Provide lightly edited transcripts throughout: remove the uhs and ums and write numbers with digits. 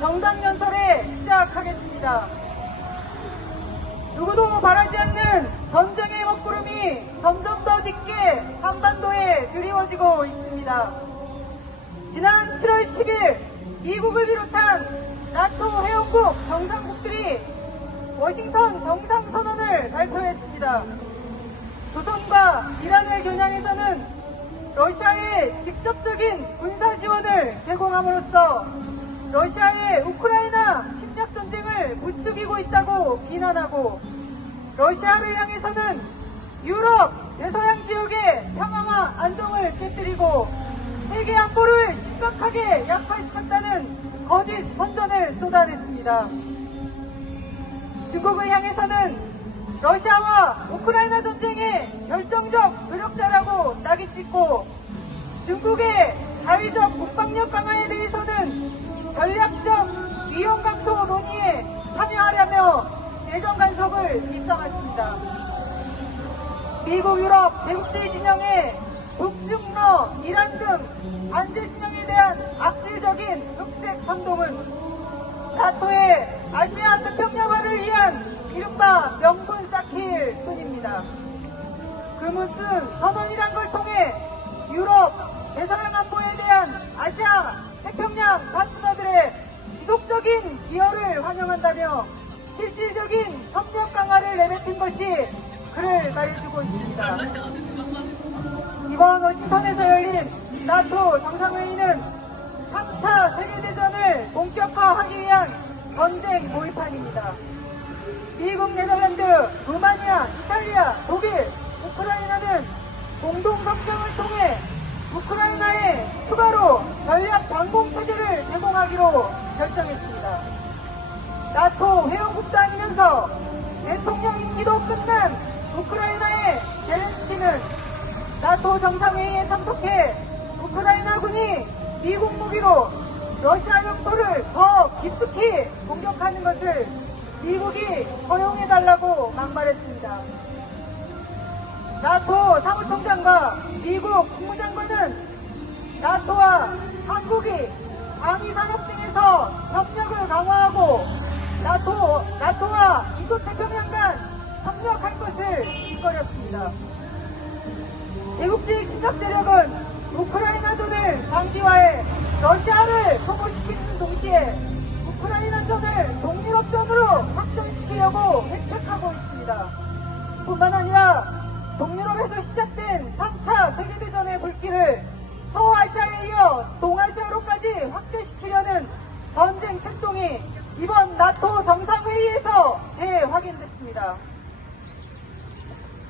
정당연설에 시작하겠습니다. 누구도 바라지 않는 전쟁의 먹구름이 점점 더 짙게 한반도에 드리워지고 있습니다. 지난 7월 10일 미국을 비롯한 나토 회원국 정상국들이 워싱턴 정상선언을 발표했습니다. 조선과 이란을 겨냥해서는 러시아에 직접적인 군사 지원을 제공함으로써 러시아의 우크라이나 침략 전쟁을 부추기고 있다고 비난하고, 러시아를 향해서는 유럽, 대서양 지역의 평화와 안정을 깨뜨리고 세계 안보를 심각하게 약화시켰다는 거짓 선전을 쏟아냈습니다. 중국을 향해서는 러시아와 우크라이나 전쟁의 결정적 조력자라고 낙이 찍고, 중국의 자위적 국방력 강화에 대해서는 전략적 위험 감소 논의에 참여하려며 예정 간섭을 일삼았습니다. 미국, 유럽 제국주의 진영의 북중러, 이란 등 반제 진영에 대한 악질적인 흑색 선동은 나토의 아시아 태평양화를 위한 이른바 명분 쌓기일 뿐입니다. 금은순 선언이란 걸 통해 유럽, 대서양 안보에 대한 아시아 태평양 파트너들의 지속적인 기여를 환영한다며 실질적인 협력 강화를 내뱉은 것이 그를 말해주고 있습니다. 이번 워싱턴에서 열린 나토 정상회의는 3차 세계대전을 본격화하기 위한 전쟁 모의판입니다. 미국, 네덜란드, 루마니아, 이탈리아, 독일, 우크라이나는 공동성명을 통해 우크라이나에 추가로 전략 방공체제를 제공하기로 결정했습니다. 나토 회원국도 아니면서 대통령 임기도 끝난 우크라이나의 젤렌스키는 나토 정상회의에 참석해 우크라이나군이 미국 무기로 러시아 영토를 더 깊숙이 공격하는 것을 미국이 허용해달라고 막말했습니다. 나토 사무총장과 미국 국무장관은 나토와 한국이 방위산업 등에서 협력을 강화하고 나토와 인도태평양 간 협력할 것을 일컬었습니다. 제국주의 침략 세력은 우크라이나전을 장기화해 러시아를 소모시키는 동시에 우크라이나전을 동유럽전으로 확장시키려고 해책하고 있습니다. 뿐만 아니라 동유럽에서 시작된 3차 세계대전의 불길을 서아시아에 이어 동아시아로까지 확대시키려는 전쟁 책동이 이번 나토 정상회의에서 재확인됐습니다.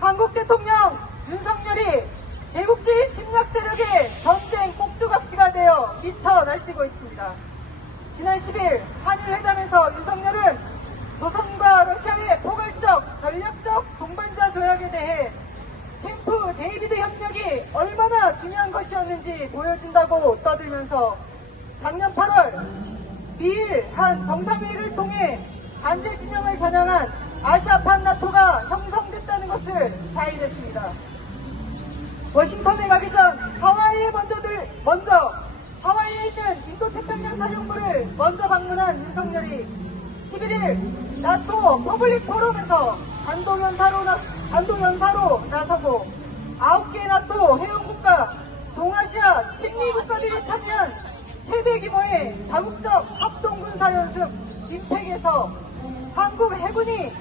한국 대통령 윤석열이 제국주의 침략 세력의 전쟁 꼭두각시가 되어 미쳐 날뛰고 있습니다. 지난 10일 한일회담에서 윤석열은 조선과 러시아의 포괄적 전략적 동반자 조약에 대해 캠프 데이비드 협력이 얼마나 중요한 것이었는지 보여준다고 떠들면서 작년 8월 미일 한 정상회의를 통해 반제 진영을 겨냥한 아시아판 나토가 형성됐다는 것을 자인했습니다. 워싱턴에 가기 전 하와이에 먼저 하와이에 있는 인도태평양 사령부를 먼저 방문한 윤석열이 11일 나토 퍼블릭 포럼에서 단도연사로 나서고 9개 나토 회원국과 동아시아 친미 국가들이 참여한 최대 규모의 다국적 합동군사연습 임팩에서 한국 해군이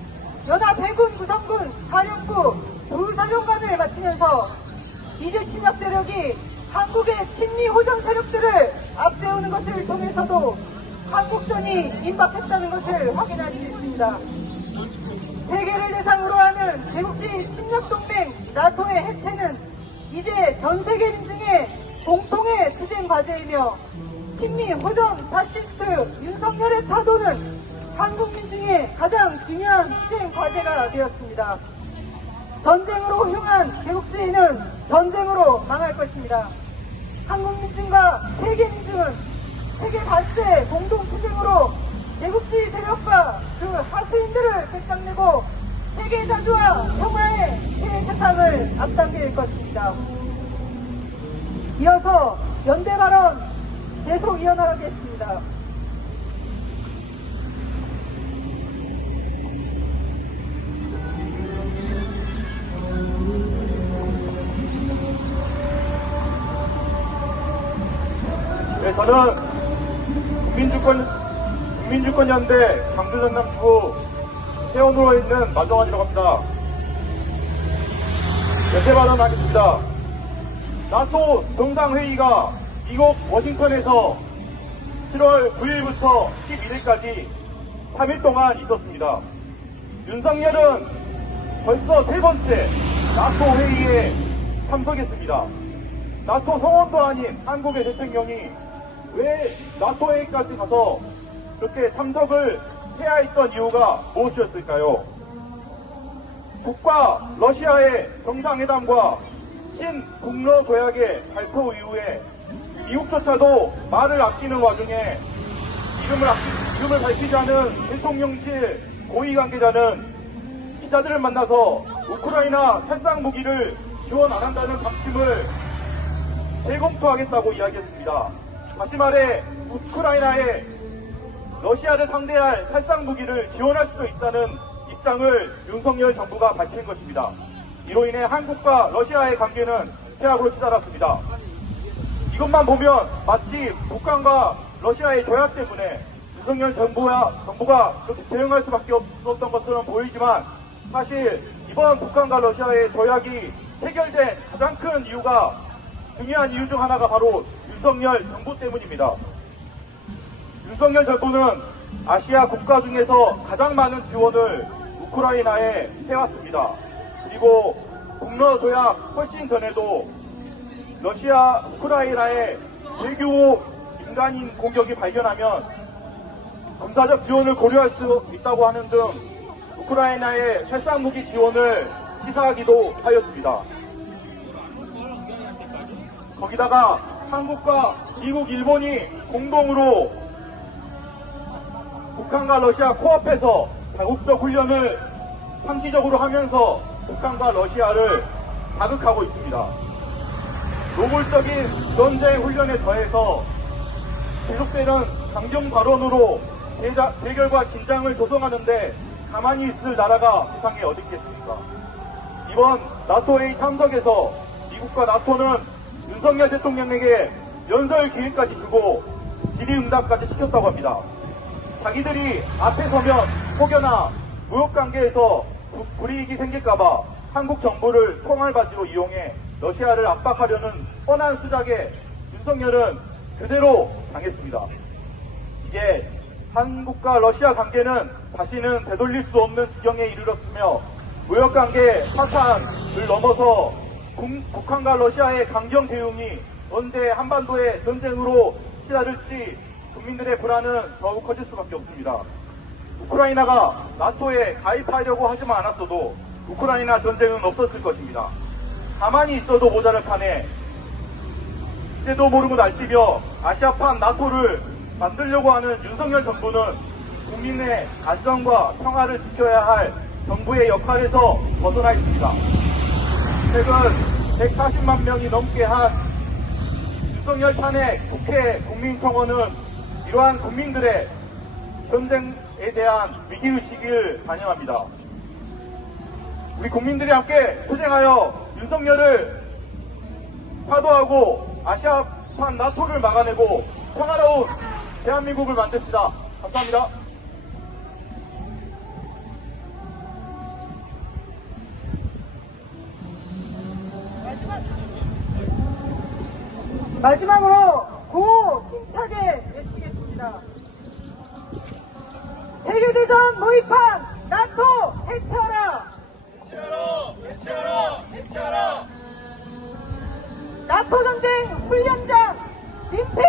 연합해군 구성군 사령부 부사령관을 맡으면서 이제 침략 세력이 한국의 친미 호전 세력들을 앞세우는 것을 통해서도 한국전이 임박했다는 것을 확인할 수 있습니다. 세계를 대상으로 하는 제국주의 침략동맹 나토의 해체는 이제 전 세계 민중의 공통의 투쟁 과제이며 친미 호전 파시스트 윤석열의 타도는 한국 민중의 가장 중요한 투쟁 과제가 되었습니다. 전쟁으로 향한 제국주의는 전쟁으로 망할 것입니다. 한국 민중과 세계 민중은 세계 반세 공동투쟁으로 제국주의 세력과 그 하수인들을 끝장내고 세계 자주와 평화의 새 세상을 앞당길 것입니다. 이어서 연대 발언 계속 이어나가겠습니다. 저는 국민주권연대 강주전남지부 회원으로 있는 마정환이라고 합니다. 연대 발언하겠습니다. 나토 정상회의가 미국 워싱턴에서 7월 9일부터 11일까지 3일 동안 있었습니다. 윤석열은 벌써 세 번째 나토 회의에 참석했습니다. 나토 성원도 아닌 한국의 대통령이 왜 나토 회의까지 가서 그렇게 참석을 해야 했던 이유가 무엇이었을까요? 북과 러시아의 정상회담과 신북러 조약의 발표 이후에 미국조차도 말을 아끼는 와중에 이름을 밝히지 않은 대통령실 고위 관계자는 기자들을 만나서 우크라이나 살상 무기를 지원 안 한다는 방침을 재검토하겠다고 이야기했습니다. 다시 말해 우크라이나에 러시아를 상대할 살상 무기를 지원할 수도 있다는 입장을 윤석열 정부가 밝힌 것입니다. 이로 인해 한국과 러시아의 관계는 최악으로 치달았습니다. 이것만 보면 마치 북한과 러시아의 조약 때문에 윤석열 정부가 그렇게 대응할 수밖에 없었던 것처럼 보이지만 사실 이번 북한과 러시아의 조약이 체결된 가장 큰 이유가 중요한 이유 중 하나가 바로 윤석열 정부 때문입니다. 윤석열 정부는 아시아 국가 중에서 가장 많은 지원을 우크라이나에 해왔습니다. 그리고 북러 조약 훨씬 전에도 러시아 우크라이나에 대규모 민간인 공격이 발견하면 군사적 지원을 고려할 수 있다고 하는 등 우크라이나의 살상무기 지원을 시사하기도 하였습니다. 거기다가 한국과 미국, 일본이 공동으로 북한과 러시아 코앞에서 자국적 훈련을 상시적으로 하면서 북한과 러시아를 자극하고 있습니다. 노골적인 전쟁 훈련에 더해서 계속되는 강경 발언으로 대결과 긴장을 조성하는데 가만히 있을 나라가 세상에 어디 있겠습니까? 이번 나토회의 참석에서 미국과 나토는 윤석열 대통령에게 연설 기회까지 주고 질의응답까지 시켰다고 합니다. 자기들이 앞에 서면 혹여나 무역관계에서 불이익이 생길까봐 한국 정부를 총알바지로 이용해 러시아를 압박하려는 뻔한 수작에 윤석열은 그대로 당했습니다. 이제 한국과 러시아 관계는 다시는 되돌릴 수 없는 지경에 이르렀으며 무역관계 파탄을 넘어서 북한과 러시아의 강경 대응이 언제 한반도의 전쟁으로 치달을지 국민들의 불안은 더욱 커질 수밖에 없습니다. 우크라이나가 나토에 가입하려고 하지만 않았어도 우크라이나 전쟁은 없었을 것입니다. 가만히 있어도 모자랄 판에 이제도 모르고 날뛰며 아시아판 나토를 만들려고 하는 윤석열 정부는 국민의 안전과 평화를 지켜야 할 정부의 역할에서 벗어나 있습니다. 최근 140만 명이 넘게 한 윤석열 탄핵 국회 국민청원은 이러한 국민들의 전쟁에 대한 위기의식을 반영합니다. 우리 국민들이 함께 투쟁하여 윤석열을 파도하고 아시아판 나토를 막아내고 평화로운 대한민국을 만듭시다. 감사합니다. 마지막으로 구호 힘차게 외치겠습니다. 세계대전 모의판 나토 해체하라! 해체하라! 나토 전쟁 훈련장 민폐